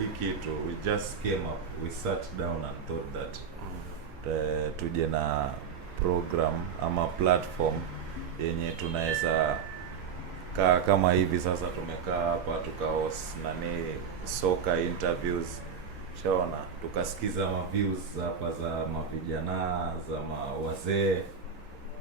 hii kitu we just came up, we sat down and thought that tuje na program ama platform yenye tunaweza kama hivi sasa tumekaa hapa tukahost soka interviews, shaona, tukasikiza views hapa za mavijana za wazee,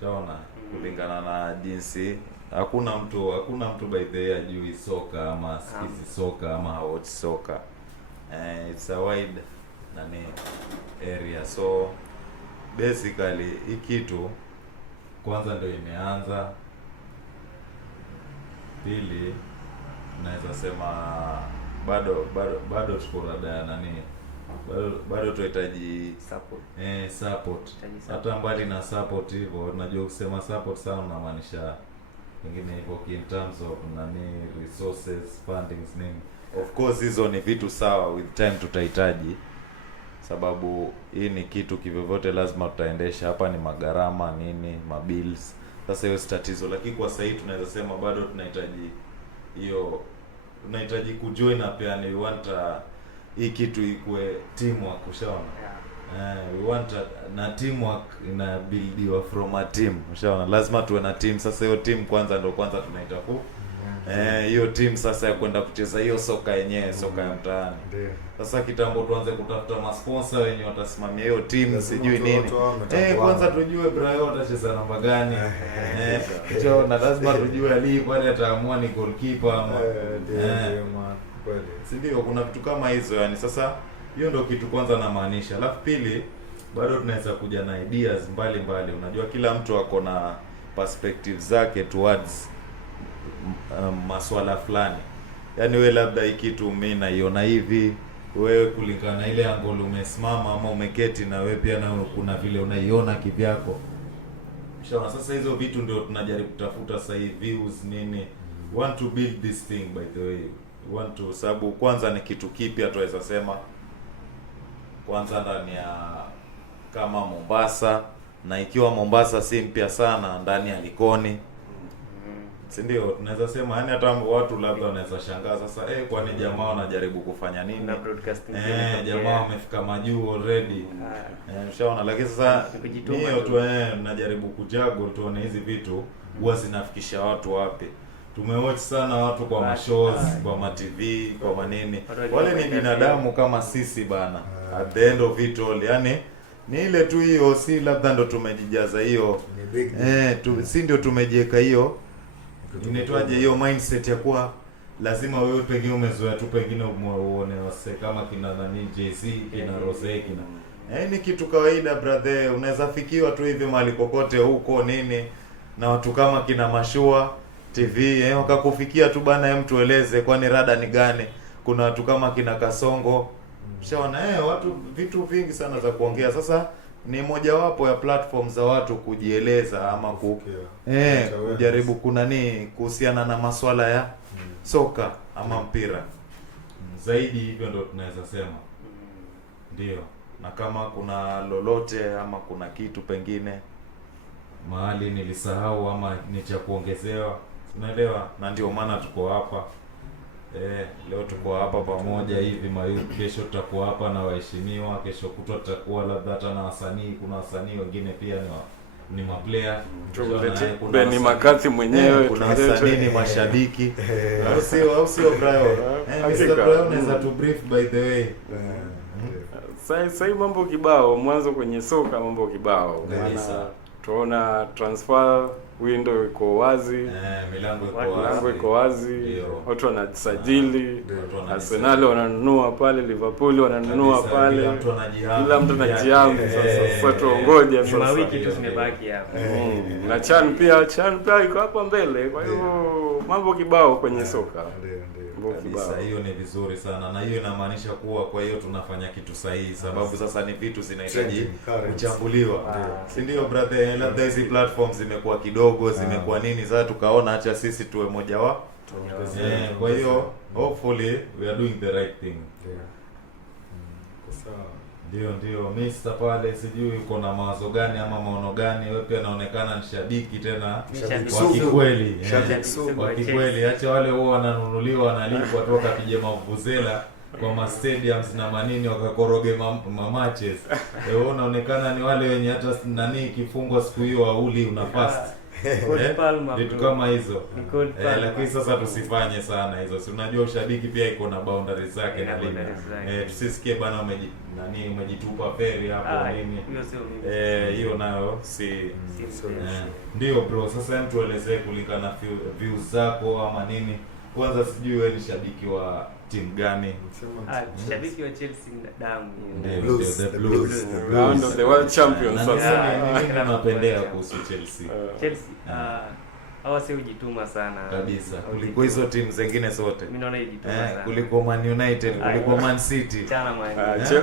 shaona, kulingana na jinsi hakuna mtu by the way ajui soka ama sikizi soka ama watch soka. It's a wide area, so basically hii kitu kwanza ndio imeanza. Pili naweza sema bado tuko rada bado tunahitaji support. Hata mbali na support hivyo, najua kusema support sana unamaanisha pengine hivyo in terms of resources, fundings, nini. Of course hizo ni vitu sawa, with time tutahitaji, sababu hii ni kitu kivyovyote lazima tutaendesha. Hapa ni magharama nini, mabills. Sasa hiyo tatizo, lakini kwa sasa hivi tunaweza sema bado tunahitaji kujoin na pia we want hii kitu ikue teamwork, ushaona. We want na teamwork ina buildiwa from a team, ushaona. Lazima tuwe na team. Sasa hiyo team kwanza tunaita hiyo team sasa ya kwenda kucheza hiyo soka yenyewe, soka ya mtaani. Sasa kitambo tuanze kutafuta masponsor wenye watasimamia hiyo team, sijui nini. Kwanza tujue Brayo atacheza namba gani. Na lazima tujue Ali pale ataamua ni goalkeeper ama kweli. Si ndio, kuna vitu kama hizo yani. Sasa hiyo ndio kitu kwanza namaanisha. Alafu pili, bado tunaweza kuja na ideas mbali. Unajua kila mtu ako na perspective zake towards maswala fulani. Yaani wewe labda hii kitu mimi naiona hivi, wewe kulingana na ile angle umesimama ama umeketi, na wewe pia na kuna vile unaiona kivyako. Shaona, sasa hizo vitu ndio tunajaribu kutafuta sasa hivi, views nini. We want to build this thing by the way. We want to, sababu kwanza ni kitu kipya tuweza sema. Kwanza ndani ya kama Mombasa, na ikiwa Mombasa si mpya sana, ndani ya Likoni. Si ndio, tunaweza sema yani hata watu labda wanaweza shangaa sasa, kwani jamaa wanajaribu kufanya nini? Jamaa wamefika majuu already. Ushaona, lakini sasa hiyo tu tunajaribu kujuggle tuone hizi vitu huwa zinafikisha watu wapi. Tumewatch sana watu kwa mashows, kwa ma TV, kwa manini. Wale ni binadamu kama sisi bana. At the end of it all, yani ni ile tu hiyo, si labda ndo tumejijaza hiyo. Si ndio tumejiweka hiyo. Inaitwaje hiyo mindset ya kuwa lazima wewe pengine umezoea tu pengine uone wase kama kina JC, kina Rose, kina. Ni kitu kawaida brother, unaweza fikiwa tu hivi mahali kokote huko nini na watu kama kina Mashua TV, wakakufikia tu bana, mtu eleze kwani rada ni gani. Kuna watu kama kina Kasongo. Ushaona watu vitu vingi sana za kuongea. Sasa ni mojawapo ya platform za watu kujieleza ama kujaribu kuhusiana na masuala ya soka ama mpira. Zaidi hivyo ndio tunaweza sema. Ndio. Na kama kuna lolote ama kuna kitu pengine mahali nilisahau ama ni cha kuongezewa, unaelewa, na ndio maana tuko hapa. Leo tuko hapa pamoja hivi, kesho tutakuwa hapa na waheshimiwa, kesho kutwa tutakuwa labda hata na wasanii. Kuna wasanii wengine pia ni maplayer, kuna ni makati mwenyewe, kuna wasanii ni mashabiki. Au sio Brayo? Mr. Brayo unaweza tu brief by the way. Sasa mambo kibao mwanzo kwenye soka, mambo kibao. Tuona transfer window iko wazi, milango iko wazi, watu wanajisajili, Arsenal wananunua pale, Liverpool wananunua pale, kila mtu anajiamu. Sasa tuongoje sasa, wiki tu zimebaki hapa. Na Chan pia iko hapa mbele, kwa hiyo mambo kibao kwenye soka. Kabisa, hiyo ni vizuri sana, na hiyo inamaanisha kuwa kwa hiyo tunafanya kitu sahihi, sababu sasa ni vitu zinahitaji kuchambuliwa. Si ndio brother? Labda hizi platforms zimekuwa kidogo, zimekuwa nini, sasa tukaona acha sisi tuwe moja wa. Kwa hiyo hopefully we are doing the right thing. Ndio Mr. pale, sijui uko na mawazo gani ama maono gani? Wewe pia naonekana ni shabiki tena kwa kikweli. Kwa kikweli, acha wale wao wananunuliwa wanalipwa toka pije mavuzela. kwa ma stadiums na manini wakakoroge matches. Wewe unaonekana ni wale wenye hata nani kifungwa siku hiyo auli una fast. Vitu kama hizo. Lakini sasa tusifanye sana hizo. Si unajua ushabiki pia iko na boundaries zake na limit. Tusisikie bana umejitupa feri hapo nini. Hiyo nayo ndio bro. Sasa mtu tuelezee kulingana na views zako ama nini. Kwanza sijui wewe ni shabiki wa timu gani? Shabiki wa Chelsea damu. The Blues. Round of the world champions. Sasa mimi napendea kuhusu Chelsea. Hawa si ujituma sana kabisa kuliko hizo timu zingine zote. Mimi naona ijituma sana kuliko Man United, kuliko Man City.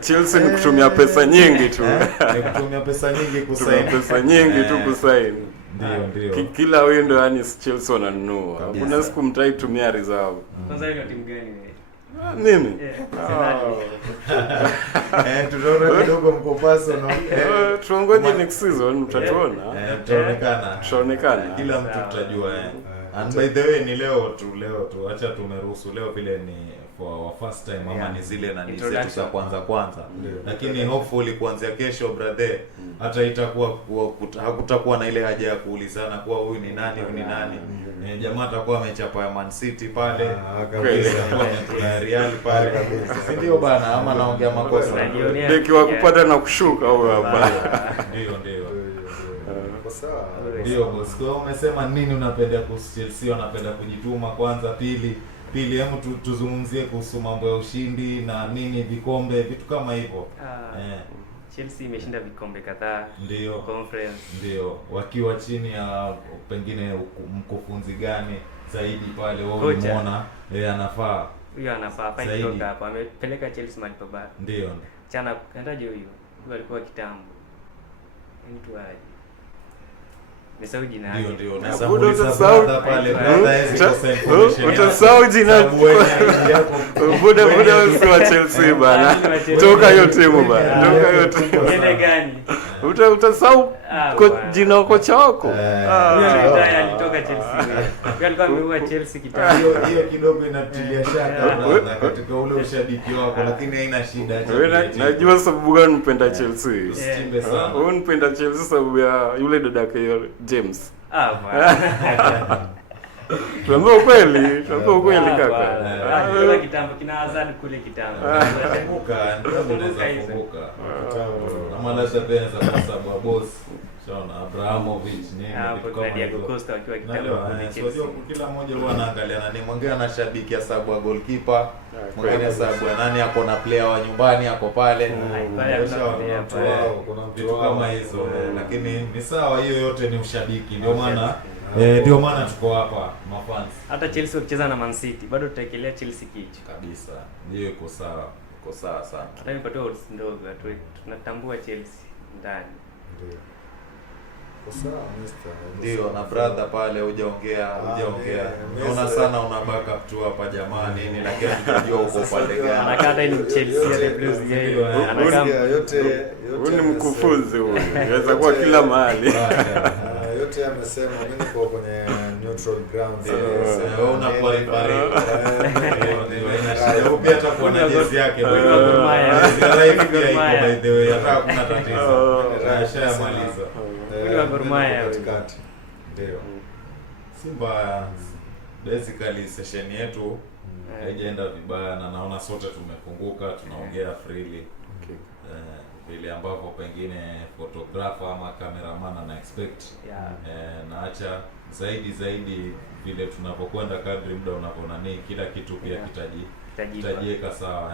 Chelsea ni kutumia pesa nyingi tu. Ni kutumia pesa nyingi kusaini. Pesa nyingi tu kusaini. Ndio. Kila window yani Chelsea wananunua. Kuna siku mtai tumia reserve. Kwanza hiyo timu gani wewe? Mimi? Tunaona kidogo mkopaso na tuongoje next season mtatuona. Tutaonekana. Kila mtu tutajua. And by the way ni leo tu acha tumeruhusu leo vile ni for our first time ama ni zile na ni zetu za kwanza. Lakini hopefully kuanzia kesho brother hata itakuwa hakutakuwa na ile haja ya kuulizana kuwa huyu ni nani. Jamaa atakuwa amechapa Man City pale kabisa, tuna Real pale kabisa. Ndio bana, ama naongea makosa. Beki wa kupanda na kushuka huyo hapa. Ndio. Ndio boss. Kwa umesema nini unapenda kuhusu Chelsea? Unapenda kujituma kwanza, pili hebu tuzungumzie kuhusu mambo ya ushindi na nini, vikombe, vitu kama hivyo. Chelsea imeshinda vikombe kadhaa. Ndio. Conference. Ndio. Wakiwa chini ya pengine mkufunzi gani zaidi pale wao umeona anafaa. Huyo anafaa pale kutoka hapa. Amepeleka Chelsea mahali pabaya. Ndio. Chana kandaje huyo? Huyo alikuwa kitambo. Mtu aje. Nimesahau jina yake. Ndio. Nasahau pale utasahau jina yako. Buda wa Chelsea bana. Toka hiyo timu bana. Toka hiyo timu. Ile gani? Utasahau jina kocha wako. Huyo alitoka Chelsea. Alikuwa ameua Chelsea kitambo. Hiyo kidogo inatilia shaka katika ule ushabiki wako, lakini haina shida. Najua sababu gani unapenda Chelsea. Usitimbe sana. Wewe unapenda Chelsea sababu ya yule dada yake James. Bwana. Tuambie ukweli kaka. Alikuwa kitambo kina Hazard kule kitambo. Nakumbuka, nakumbuka. Kama lazima benza kwa sababu boss Shona Abramovich nini Diego Costa wakiwa kitambo kule Chelsea. Sio kila mmoja huwa anaangalia nani, mwingine anashabikia sababu ya goalkeeper, mwingine sababu ya nani ako na player wa nyumbani ako pale. Kuna vitu kama hizo, lakini ni sawa, hiyo yote ni ushabiki. Ndio maana tuko hapa mafans. Hata Chelsea wakicheza na Man City bado tutaekelea Chelsea kicho kabisa. Ndio iko sawa. Iko sawa sana. Hata nipatoa odds ndogo tunatambua Chelsea ndani. Ndio. Ndio na brother pale hujaongea. Unaona sana una backup tu hapa jamani nini, lakini tunajua uko pale gani. Anakata ni Chelsea the Blues yeye. Anakam yote ni mkufunzi huyo. Inaweza kuwa kila mahali. Yote amesema mimi niko kwenye neutral ground. Unakuwa ripari. Ndio pia atakuwa na jezi yake. By the way hata kuna tatizo. Ashayamaliza. Kwa Gor Mahia katikati. Ndio. Simba basically session yetu haijaenda vibaya na naona sote tumefunguka, tunaongea freely. Vile ambavyo pengine photographer ama cameraman na expect naacha zaidi vile tunapokwenda kadri muda unaponani kila kitu pia kitajiweka sawa.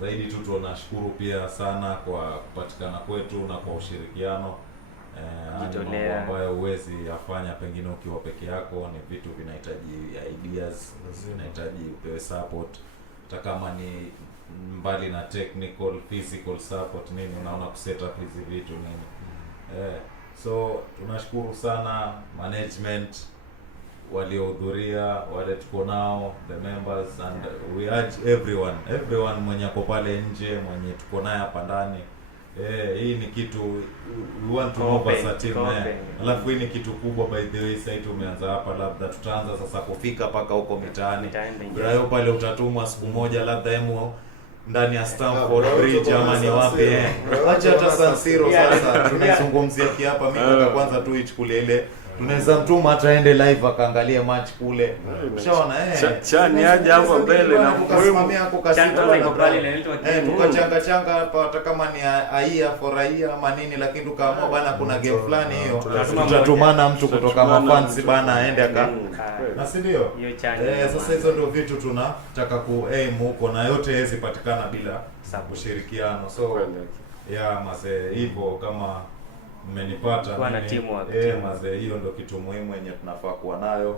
Zaidi tu tunashukuru pia sana kwa kupatikana kwetu na kwa ushirikiano. Mambo ambayo huwezi yafanya pengine ukiwa peke yako, ni vitu vinahitaji ideas, vinahitaji upewe support, hata kama ni mbali na technical, physical support nini, unaona kuset up hizi vitu nini. So tunashukuru sana management waliohudhuria, wale tuko nao, the members, and we urge everyone mwenye ako pale nje, mwenye tuko naye hapa ndani, hii ni kitu we want to move as a team. Alafu hii ni kitu kubwa by the way. Sasa tumeanza hapa, labda tutaanza sasa kufika paka huko mitaani. Brayo pale utatumwa siku moja, labda hemo ndani ya Stamford Bridge ama ni wapi acha hata San Siro. Sasa tunaizungumzia hapa, mimi kwanza tu ichukule ile, tunaweza mtuma hata aende live akaangalia match kule. Ushaona chani aje hapo mbele na kusimamia tukachanga changa hapa, hata kama ni aia foraia ama nini, lakini tukaamua bana, kuna game fulani hiyo tutatumana mtu kutoka mafansi bana aende aka, na si ndio? Sasa hizo ndio vitu tunataka ku aim huko, na yote hizi patikana bila ushirikiano. So mazee hivyo, kama mmenipata mazee, hiyo ndio kitu muhimu yenye tunafaa kuwa nayo.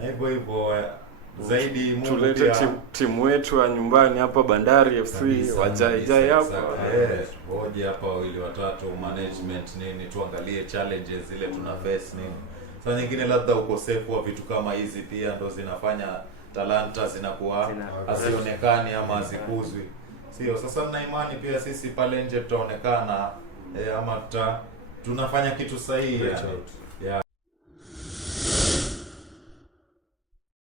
Na hivyo hivyo zaidi tulete timu wetu wa nyumbani hapa Bandari FC wajai hapa hoje hapa wawili watatu, management nini, tuangalie challenges zile tuna face nini. Sasa nyingine labda ukosefu wa vitu kama hizi pia ndo zinafanya talanta zinakuwa hazionekani ama hazikuzwi, sio? Sasa nina imani pia sisi pale nje tutaonekana ama tunafanya kitu sahihi.